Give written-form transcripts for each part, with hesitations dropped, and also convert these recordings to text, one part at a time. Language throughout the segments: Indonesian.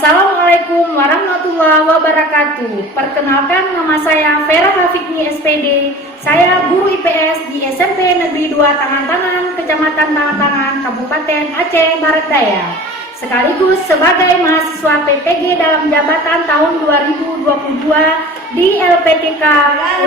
Assalamualaikum warahmatullahi wabarakatuh. Perkenalkan, nama saya Vera Hafikni SPD. Saya guru IPS di SMP Negeri 2 Tangan-Tangan, Kecamatan Tangan-Tangan, Kabupaten Aceh Barat Daya. Sekaligus sebagai mahasiswa PPG dalam jabatan tahun 2022 di LPTK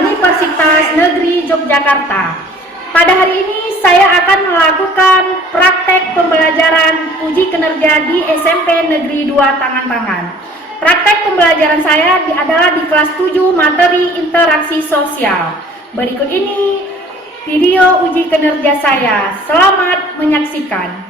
Universitas Negeri Yogyakarta. Pada hari ini saya akan melakukan praktek pembelajaran uji kinerja di SMP Negeri 2 Tangan-Tangan. Praktek pembelajaran saya adalah di kelas 7 materi interaksi sosial. Berikut ini video uji kinerja saya. Selamat menyaksikan.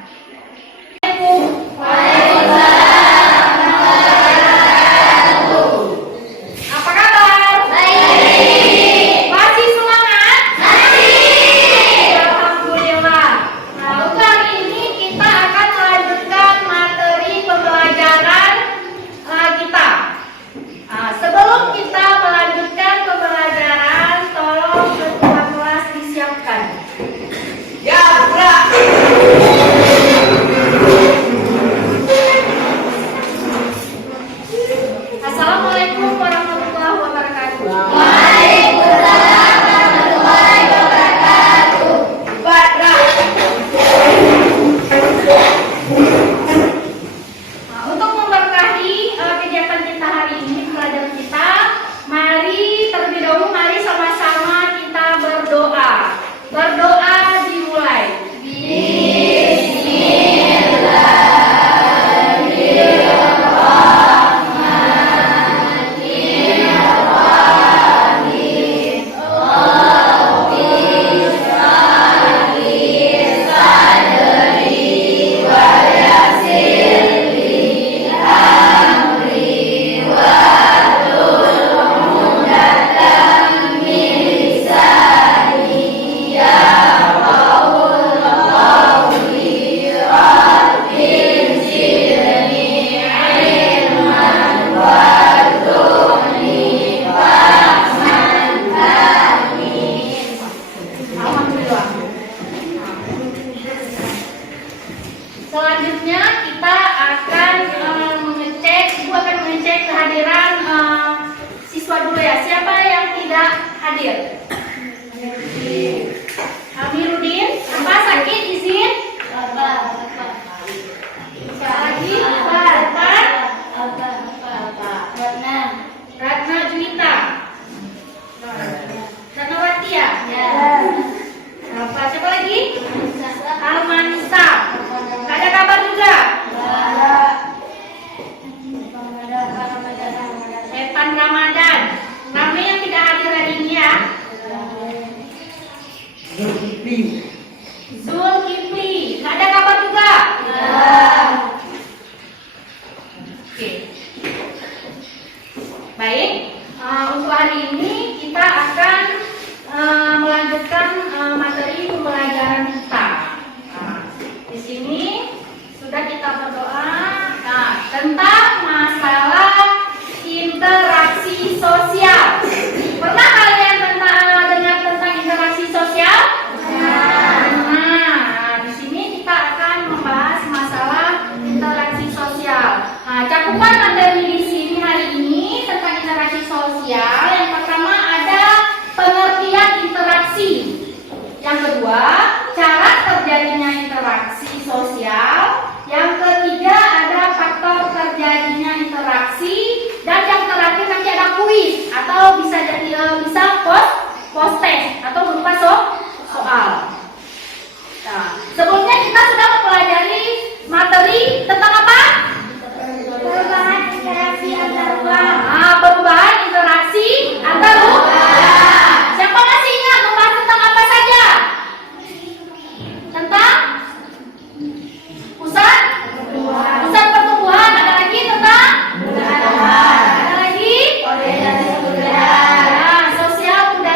Assalamualaikum warahmatullahi wabarakatuh. Waalaikumsalam warahmatullahi wabarakatuh. Untuk memberkahi kegiatan kita hari ini, pelajaran kita, mari terlebih dahulu mari sama-sama kita berdoa. Berdoa dimulai. Selanjutnya kita akan mengecek kehadiran siswa dulu ya. Siapa yang tidak hadir? Amiruddin, apa sakit izin? Lagi, Ratna Juwita, Ratnawati ya? Apa? Siapa lagi? Almanisa. Ada kabar juga? Evan Ramadan. Nama yang tidak hadir hari ini ya? Zulkifli. Ada kabar juga? Oke. Baik. Untuk hari ini kita akan melanjutkan materi pembelajaran kita. Di sini sudah kita berdoa tentang masalah interaksi sosial. Pernah kalian dengar tentang interaksi sosial? Nah, di sini kita akan membahas masalah interaksi sosial. Cakupan materi di sini hari ini tentang interaksi sosial. Yang pertama ada pengertian interaksi. Yang kedua, cara terjadinya interaksi sosial. Yang ketiga ada faktor terjadinya interaksi. Dan yang terakhir nanti ada kuis atau bisa post test atau berupa soal. Nah, sebelumnya kita sudah mempelajari materi tentang apa? Perubahan interaksi antar ruang. Perubahan interaksi antar ruang. Siapa masih ingat membahas tentang apa saja? Tentang pusat pertumbuhan. Ada lagi tentang ada lagi sosial budaya.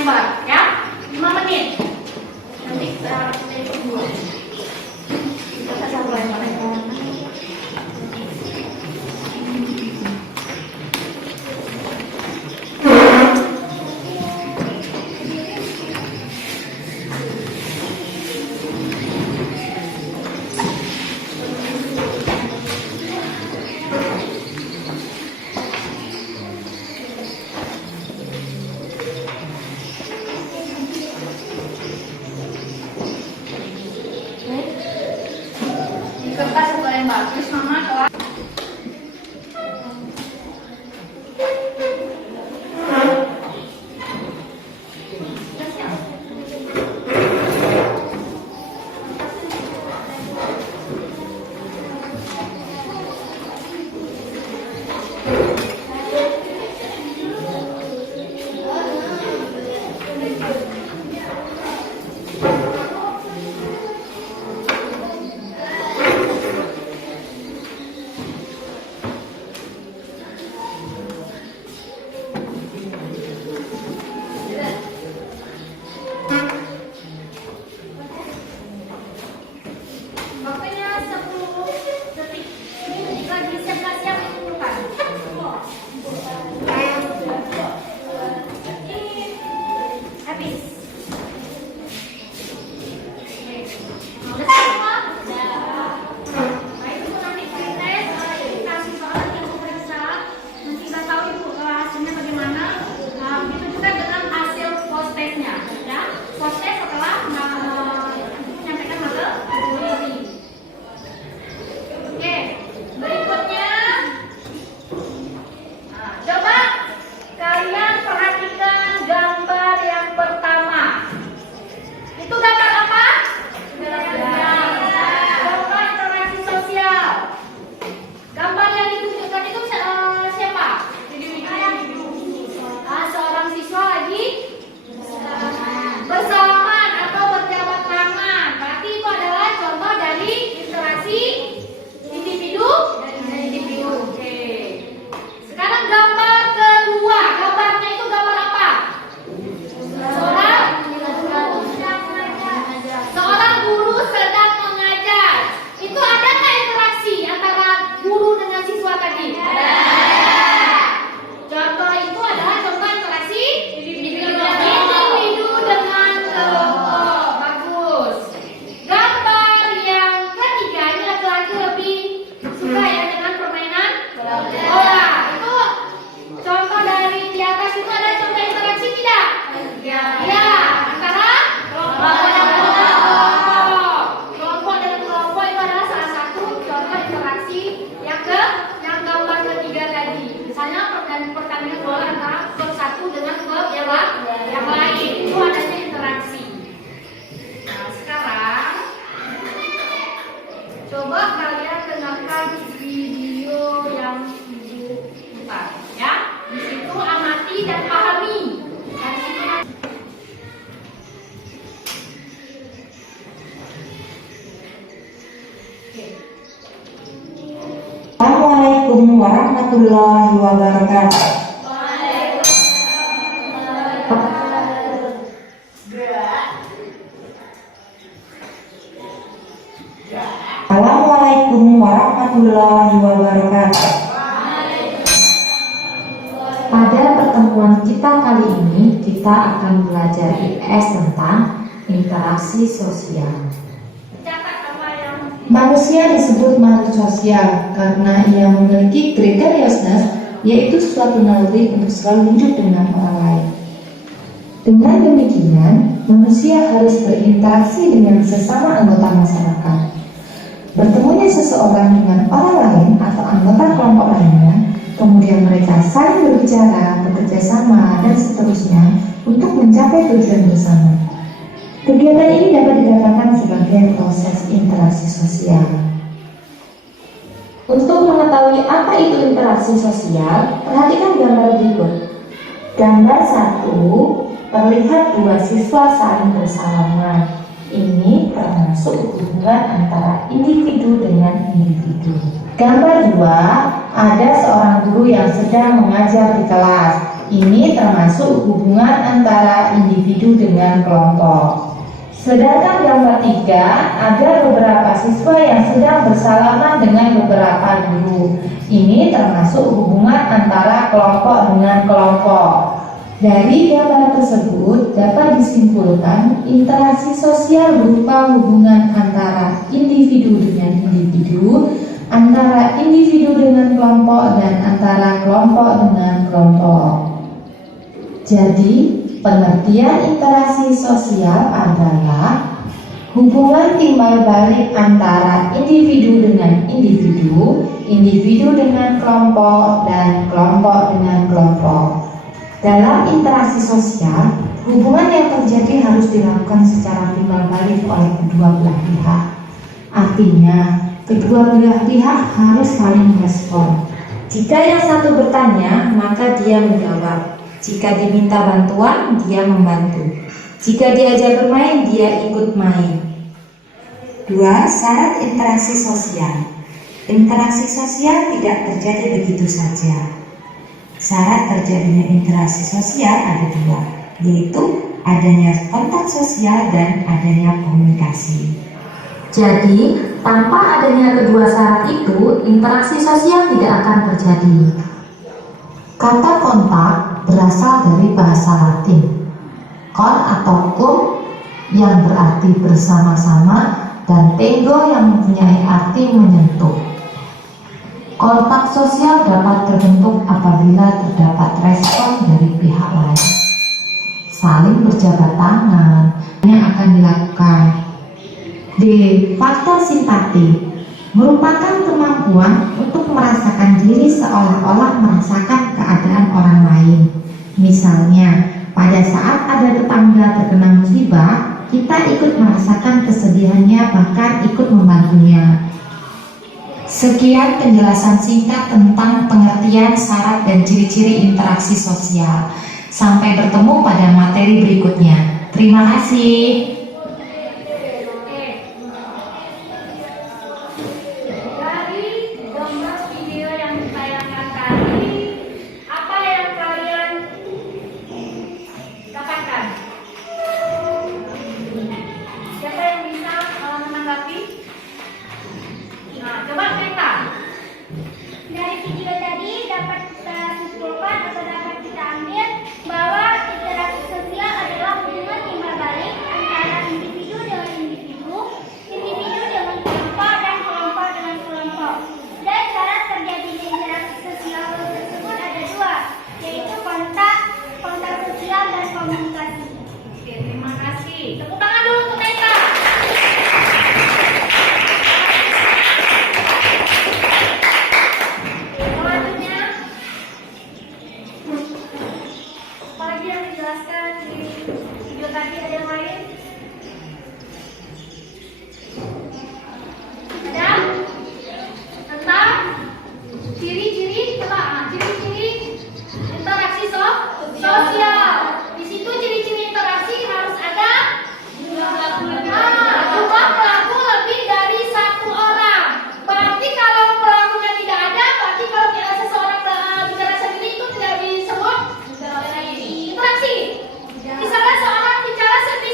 tembak ya. 5 menit. Nanti kita tunggu. Kita sampai mereka. Kertas sekolah yang bagus, mama kelas. Waktunya 10 detik. Ini lagi siap-siap bukan? Habis. Udah semua? Nah, itu nanti tes, kasih soal yang periksa. Nanti nggak tahu ibu hasilnya bagaimana. Begitu juga dengan hasil post testnya, ya. Post test setelah menyampaikan materi. Oke, berikutnya, nah, coba kalian perhatikan gambar yang pertama. Itu gambar apa? Gambar interaksi sosial. Gambar yang ditunjukkan itu siapa? Seorang siswa lagi bersalaman atau berjabat tangan. Berarti itu adalah contoh dari interaksi individu. Oke. Sekarang gambar kedua. Gambarnya itu gambar apa? Seorang guru sedang mengajar. Itu ada nggak interaksi antara guru dengan siswa tadi? Contoh itu adalah contoh interaksi individu dengan kelompok. Bagus. Gambar yang ketiga, ini laki-laki lebih suka ya dengan permainan bola. Itu contoh dari di atas itu ada contoh interaksi tidak? Ya, antara kelompok dan kelompok itu adalah salah satu contoh interaksi yang gambar ketiga tadi. Misalnya pertandingan bola antara klub satu dengan klub yang lain, itu adanya interaksi. Nah, sekarang coba kalian dengarkan video yang ibu putar, ya. Di situ amati dan pahami. Dan di situ Assalamualaikum warahmatullahi wabarakatuh. Assalamualaikum warahmatullahi wabarakatuh. Pada pertemuan kita kali ini, kita akan belajar IPS tentang interaksi sosial. catat apa yang Manusia disebut makhluk sosial karena ia memiliki kriteria dasar, yaitu suatu naluri untuk selalu hidup dengan orang lain. Dengan demikian, manusia harus berinteraksi dengan sesama anggota masyarakat. Bertemunya seseorang dengan orang lain atau anggota kelompok lainnya, kemudian mereka saling berbicara, bekerja sama, dan seterusnya untuk mencapai tujuan bersama. Kegiatan ini dapat dikatakan sebagai proses interaksi sosial. Untuk mengetahui apa itu interaksi sosial, perhatikan gambar berikut. Gambar 1, terlihat dua siswa saling bersalaman. Ini termasuk hubungan antara individu dengan individu. Gambar 2, ada seorang guru yang sedang mengajar di kelas. Ini termasuk hubungan antara individu individu dengan kelompok. Sedangkan gambar 3, ada beberapa siswa yang sedang bersalaman dengan beberapa guru. Ini termasuk hubungan antara kelompok dengan kelompok. Dari gambar tersebut dapat disimpulkan interaksi sosial berupa hubungan antara individu dengan individu, antara individu dengan kelompok, dan antara kelompok dengan kelompok. Jadi, pengertian interaksi sosial adalah hubungan timbal balik antara individu dengan individu, individu dengan kelompok, dan kelompok dengan kelompok. Dalam interaksi sosial, hubungan yang terjadi harus dilakukan secara timbal balik oleh kedua belah pihak. Artinya, kedua belah pihak harus saling respon. Jika yang satu bertanya, maka dia menjawab. Jika diminta bantuan, dia membantu. Jika diajak bermain, dia ikut main. 2. Syarat interaksi sosial. Interaksi sosial tidak terjadi begitu saja. Syarat terjadinya interaksi sosial ada 2, yaitu adanya kontak sosial dan adanya komunikasi. Jadi, tanpa adanya kedua syarat itu, interaksi sosial tidak akan terjadi. Kata kontak berasal dari bahasa Latin, kon atau cum yang berarti bersama-sama dan tengo yang mempunyai arti menyentuh. Kontak sosial dapat terbentuk apabila terdapat respon dari pihak lain. Saling berjabat tangan yang akan dilakukan. D. Faktor simpati merupakan kemampuan untuk merasakan diri seolah-olah merasakan keadaan orang lain. Misalnya, pada saat ada tetangga terkena musibah, kita ikut merasakan kesedihannya, bahkan ikut membantunya. Sekian penjelasan singkat tentang pengertian, syarat, dan ciri-ciri interaksi sosial. Sampai bertemu pada materi berikutnya. Terima kasih. Dari gambar video yang ditayangkan tadi, apa yang kalian dapatkan? Siapa yang bisa menanggapi? Nah, coba cerita. Dari video tadi dapat kita simpulkan atau dapat kita ambil bahwa interaksi sosial adalah hubungan timbal balik antara individu dengan individu, individu dengan kelompok, dan kelompok dengan kelompok. Dan syarat terjadinya interaksi sosial tersebut ada 2, yaitu kontak sosial dan komunikasi. Oke, terima kasih. Tepuk tangan dulu untuk Neta. Selanjutnya, apa lagi yang dijelaskan di video tadi? Ada yang lain? Ada? Tentang ciri-ciri, coba, ciri-ciri interaksi sosial. Di situ ciri-ciri interaksi harus ada dua pelaku lebih dari satu orang. Berarti kalau pelakunya tidak ada, berarti kalau kita seseorang bicara sendiri itu tidak disebut interaksi. Misalnya seorang bicara sendiri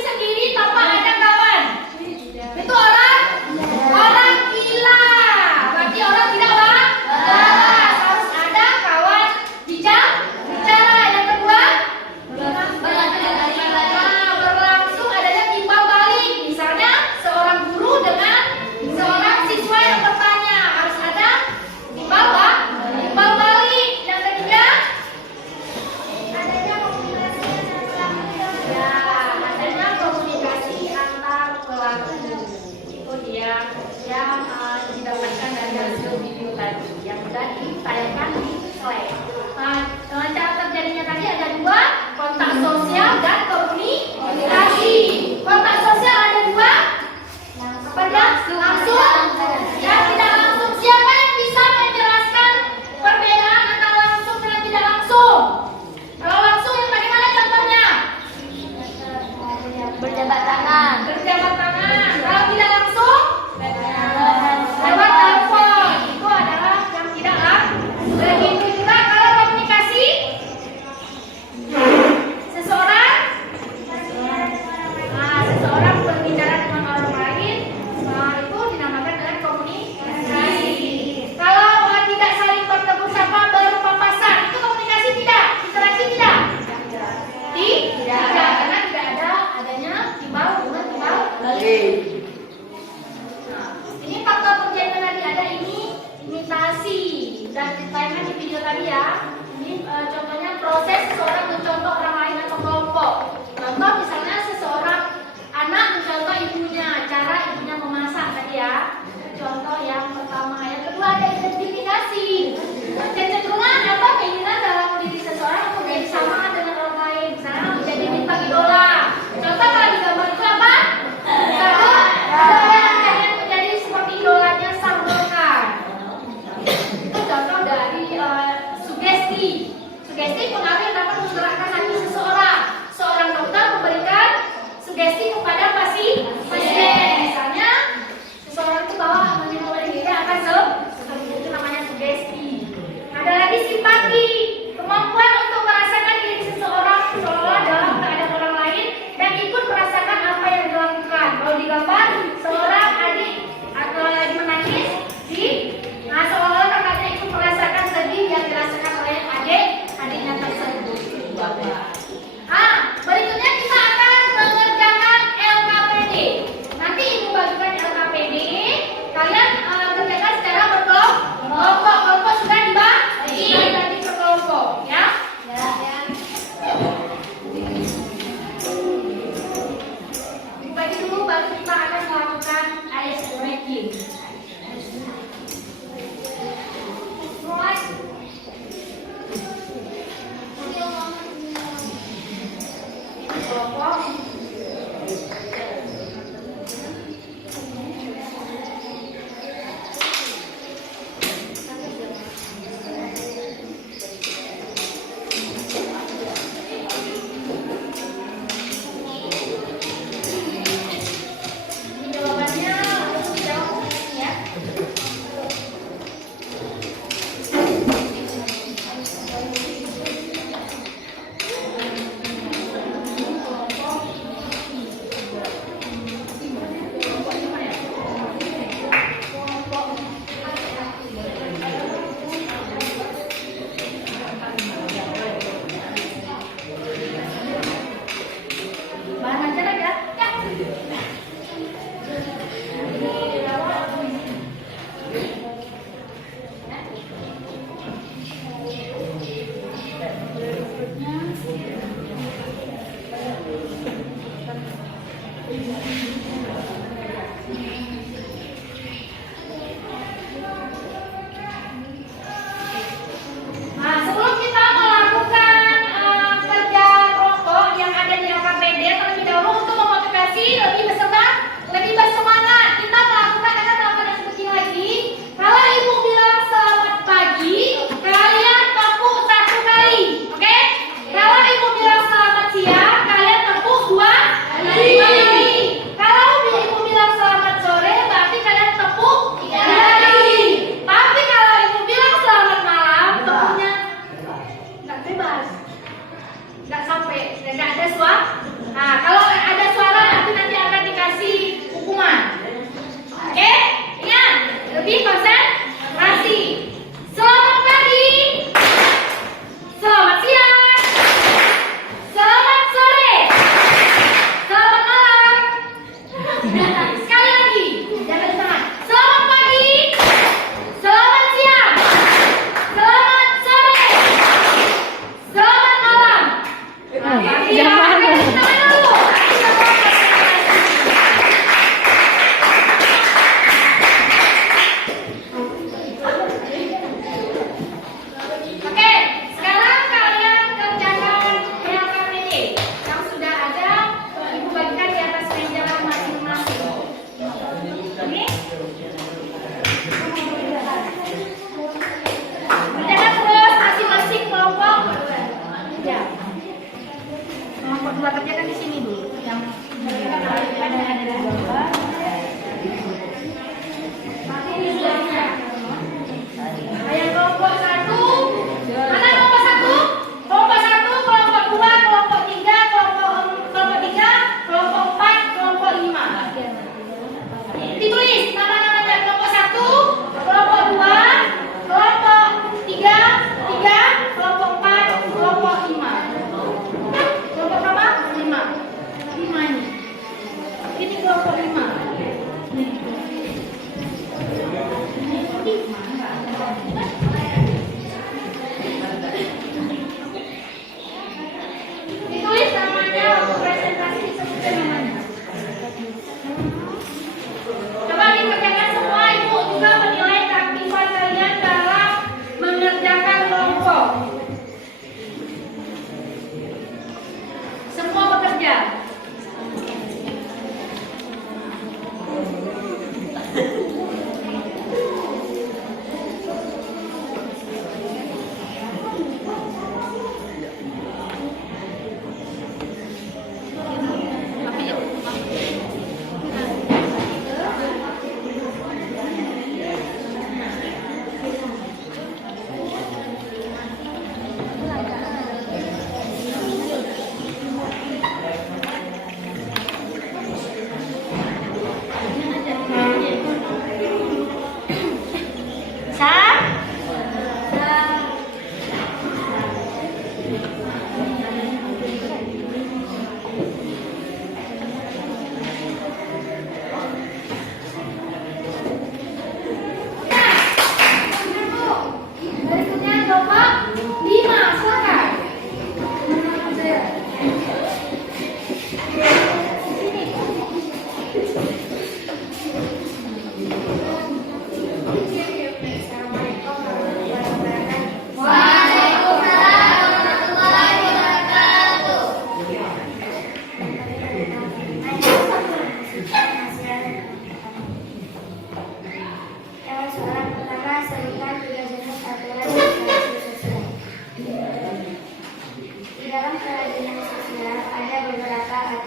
Nah, ini faktor penjahatan tadi ada ini imitasi. Dan ditayangkan di video tadi ya. Ini contohnya proses seseorang mencontoh orang lain atau kelompok. Contoh misalnya seseorang anak mencontoh ibunya, cara ibunya memasak tadi ya. Contoh yang pertama. Yang kedua ada identifikasi. Kecenderungan atau keinginan dalam diri seseorang untuk menjadi sama dengan orang lain. Misalnya menjadi bintang idola. Contoh kalau di gambar itu apa? Satu, ada yang pengen menjadi seperti idolanya Salman Khan. Itu contoh dari sugesti. Sugesti pengaruh yang dapat menggerakkan hati seseorang. Seorang dokter memberikan sugesti kepada pasien. Misalnya seseorang itu bawa minum obat ini akan sembuh. Itu namanya sugesti. Ada lagi simpati, kemampuan untuk merasakan diri seseorang seolah dalam keadaan orang lain dan ikut merasakan apa yang dilakukan. Kalau di gambar seorang adik atau lagi menangis, seolah-olah kakaknya ikut merasakan sedih yang dirasakan oleh adiknya tersebut. Berikutnya kita akan mengerjakan LKPD. Nanti ibu bagikan LKPD. Kalian kerjakan secara berkelompok. Kelompok sudah dibagi per kelompok, ya. Dibagi dulu, baru kita akan melakukan ice breaking. Mulai. Kelompok. Jawabannya langsung jauh ya. Bahan ajar ada? Ya. Nah, sebelum kita melakukan kerja kelompok yang ada di LKPD, terlebih dahulu untuk memotivasi lebih bersemangat, kita melakukan yang seperti lagi. Kalau ibu bilang selamat pagi, kalian tepuk 1 kali, oke? Kalau ibu bilang selamat siang, kalian tepuk 2 kali. Kalau ibu bilang selamat sore, berarti kalian tepuk 3 kali. Tapi kalau ibu bilang selamat malam, tepuknya nggak bebas, nggak sampai, nggak ada suara. Nah, kalau ada suara nanti akan dikasih hukuman. Oke, ingat, lebih konsentrasi. Selamat pagi, selamat siang, selamat sore, selamat malam. Sekali lagi, jangan ditengah. Selamat pagi, selamat siang, selamat sore, selamat malam. Jangan dulu. Oke, sekarang kalian kerjakan LKPD yang sudah ada, ibu bagikan di atas meja masing-masing. Ini kerjakan terus masing-masing kelompok. Ya. Kelompok 2 kerjakan di sini dulu. Yang ada di gambar. Yang kelompok 1, mana kelompok 1? Kelompok 1, kelompok 2, kelompok 3, kelompok 3, kelompok 4, kelompok 5. Ditulis nama-namanya: kelompok 1, kelompok 2, kelompok 3, kelompok 4, kelompok 5. Kelompok berapa? 5.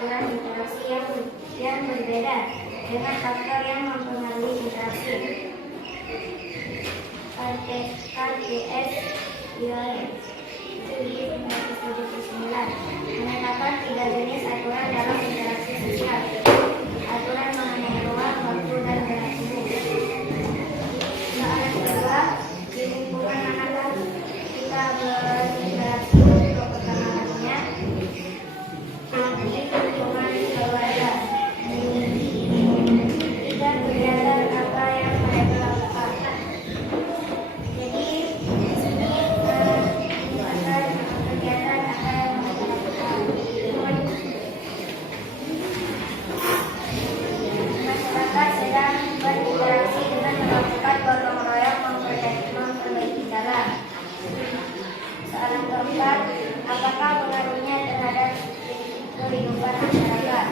aturan interaksi yang berbeda dengan faktor yang mempengaruhi interaksi. KJS Studi 1979 menetapkan 3 jenis aturan dalam interaksi sosial. Aturan mengenai ruang, waktu, dan beraktivitas. Soalan kedua, di lingkungan manakah kita berinteraksi untuk pertama kalinya? Di lingkungan keluarga. Tidak kegiatan apa yang mereka lakukan. Jadi di sini merupakan kegiatan apa yang mereka lakukan. Masyarakat sedang berinteraksi dengan melakukan gotong royong memperbaiki jalan. Soalan keempat, apakah pengaruhnya terhadap kehidupan masyarakat?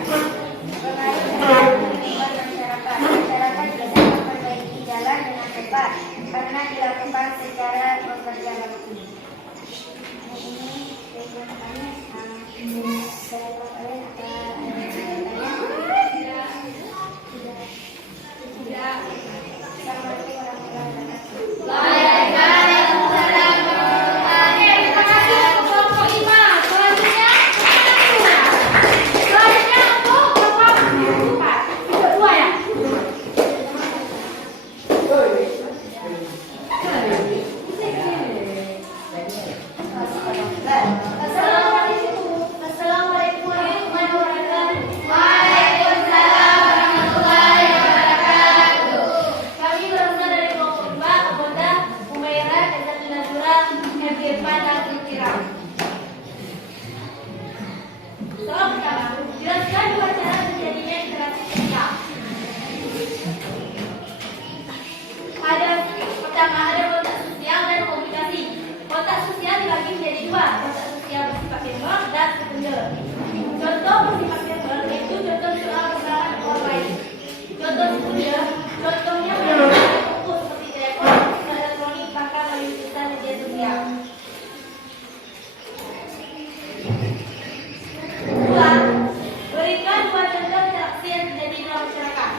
Pengaruh terhadap kehidupan masyarakat. Masyarakat bisa memperbaiki jalan dengan cepat karena dilakukan secara bekerja bakti. Ini kegiatannya saya kalian apa Assalamualaikum warahmatullahi wabarakatuh. Assalamualaikum warahmatullahi wabarakatuh. Waalaikumsalam warahmatullahi wabarakatuh. Kami berasal dari kelompok 2, anggota Umairah, Desa Tunasura, Irfan, dan Fikiran. Soal pertama, jelaskan 2 cara terjadinya interaksi sosial. Pertama, ada kontak sosial dan komunikasi. Kontak sosial dibagi menjadi 2, kontak sosial bersifat verbal dan sekunder. Contoh bersifat verbal yaitu contoh soal kesalahan orang lain. Contoh sekunder, contohnya menggunakan buku seperti telepon, elektronik, bahkan melalui media sosial. 2. Berikan 2 contoh interaksi yang terjadi dalam masyarakat.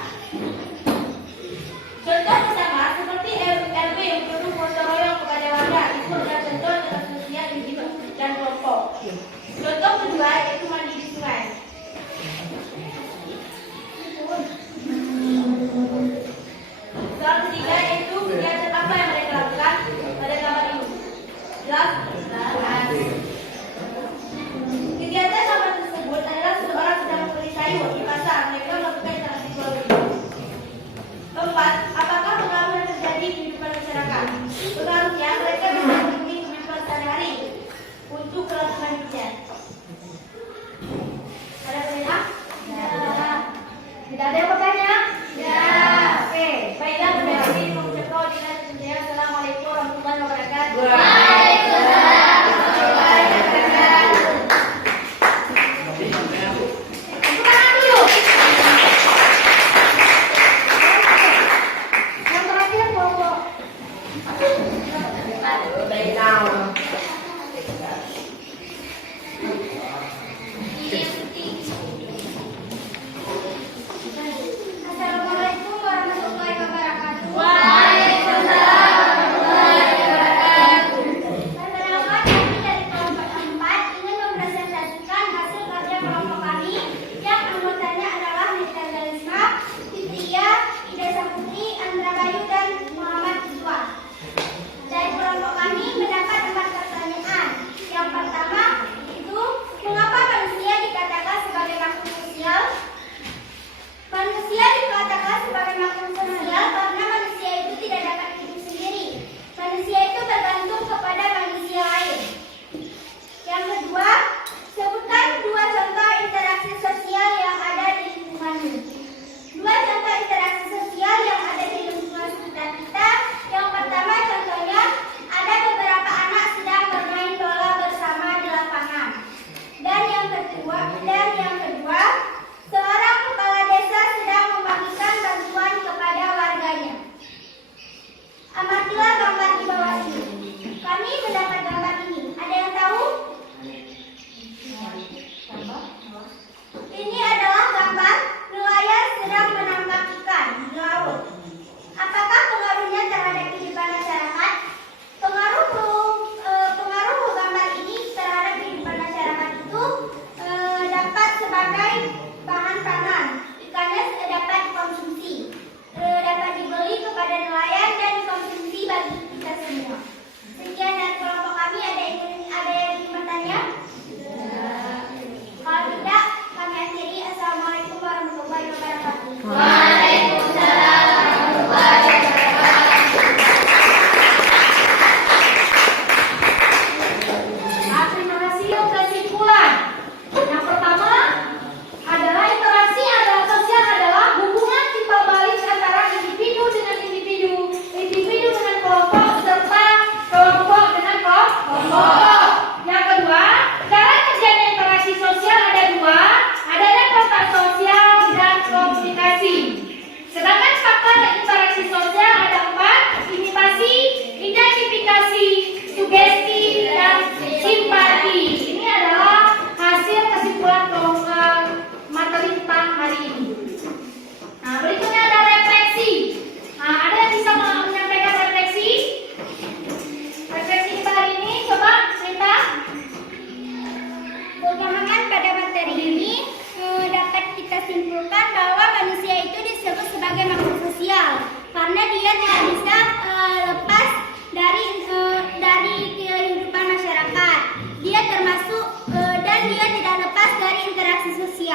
Contoh pertama, seperti RW menuduh gotong royong kepada warga, itu adalah contoh interaksi sosial individu dan kelompok. Contoh kedua yaitu mandi di sungai. Soal ketiga yaitu kegiatan apa yang mereka lakukan pada gambar ini. Jelas? Kegiatan gambar tersebut adalah seseorang sedang membeli sayur di pasar. Mereka melakukan interaksi jual beli. 4. Apakah pengaruh yang terjadi di kehidupan masyarakat? Pengaruhnya mereka bisa memenuhi kebutuhan sehari-hari untuk melakukan demikian. Ada pertanyaan? Ya. Tidak ada yang bertanya? Ya. Oke. Baiklah, berarti mengucapkan Assalamualaikum warahmatullahi wabarakatuh. Waalaikumsalam warahmatullahi wabarakatuh. Tepuk tangan dulu.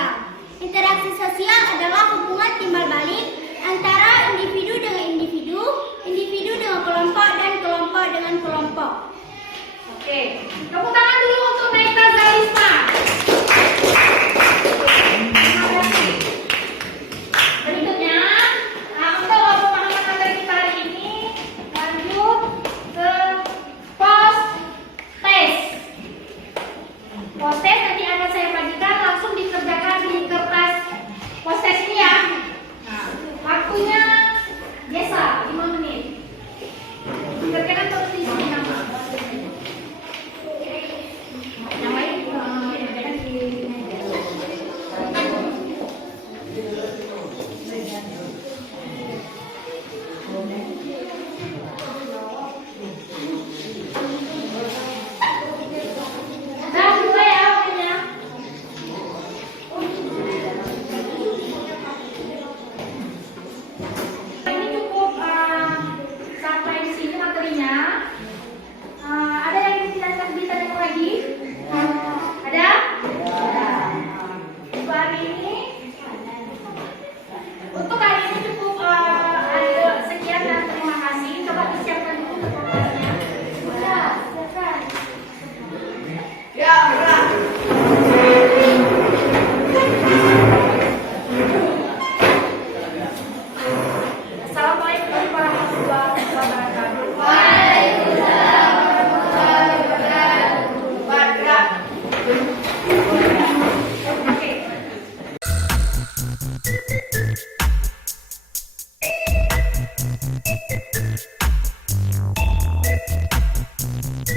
sosial. Interaksi sosial adalah hubungan timbal balik antara individu dengan individu, individu dengan kelompok, dan kelompok dengan kelompok. Oke, tepuk tangan dulu untuk Naita Zalisma.